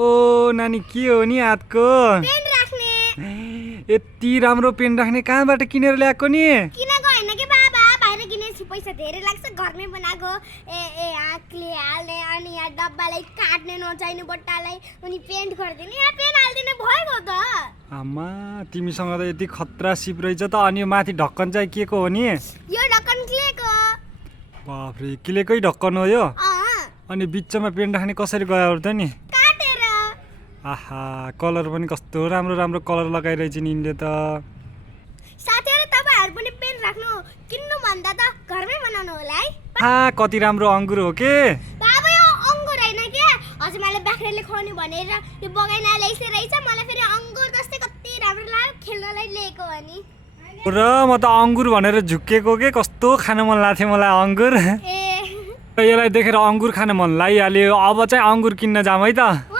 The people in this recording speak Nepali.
ओ नानी के हो नि हातको पेन राख्ने यति राम्रो पेन राख्ने कहाँबाट किनेर ल्याएको नि किनेको हैन के बाबा बाहिर किनेपछि पैसा धेरै लाग्छ घरमै बनाएको आँकले हाल्ने अनि यहाँ डब्बालाई काट्ने नचाहिने बट्टालाई अनि पेन्ट गरिदिने यहाँ पेन हाल्दिने भएको त आमा तिमीसँग त यति खतरा सिप रहेछ त अनि यो माथि ढक्कन चाहिँ के को हो नि यो ढक्कन क्लेको बाफ्रे क्लेकै ढक्कन हो यो अनि बिचमा पेन राख्ने कसरी गयो त नि काटेर आहा कलर पनि कस्तो राम्रो राम्रो कलर लगाइरहेछ नि यिनले त साथीहरु तपाईहरु पनि पेन राख्नु किन्नु भन्दा त घरमै बनाउनु होला है कति राम्रो अंगुर हो के बाबा यो अंगुर हैन के हजुरमाले बाख्राले खुवाउने भनेर यो बगाइना ल्याइसे रहेछ मलाई फेरि अंगुर जस्तै कति राम्रो लाग्यो खेल्नलाई ल्याएको हो नि र म त अंगुर भनेर झुक्केको के कस्तो खान मन लाग्थ्यो मलाई अंगुर ए यसलाई देखेर अंगुर खान मन लागिहाल्यो अब चाहिँ अंगुर किन्न जाम है त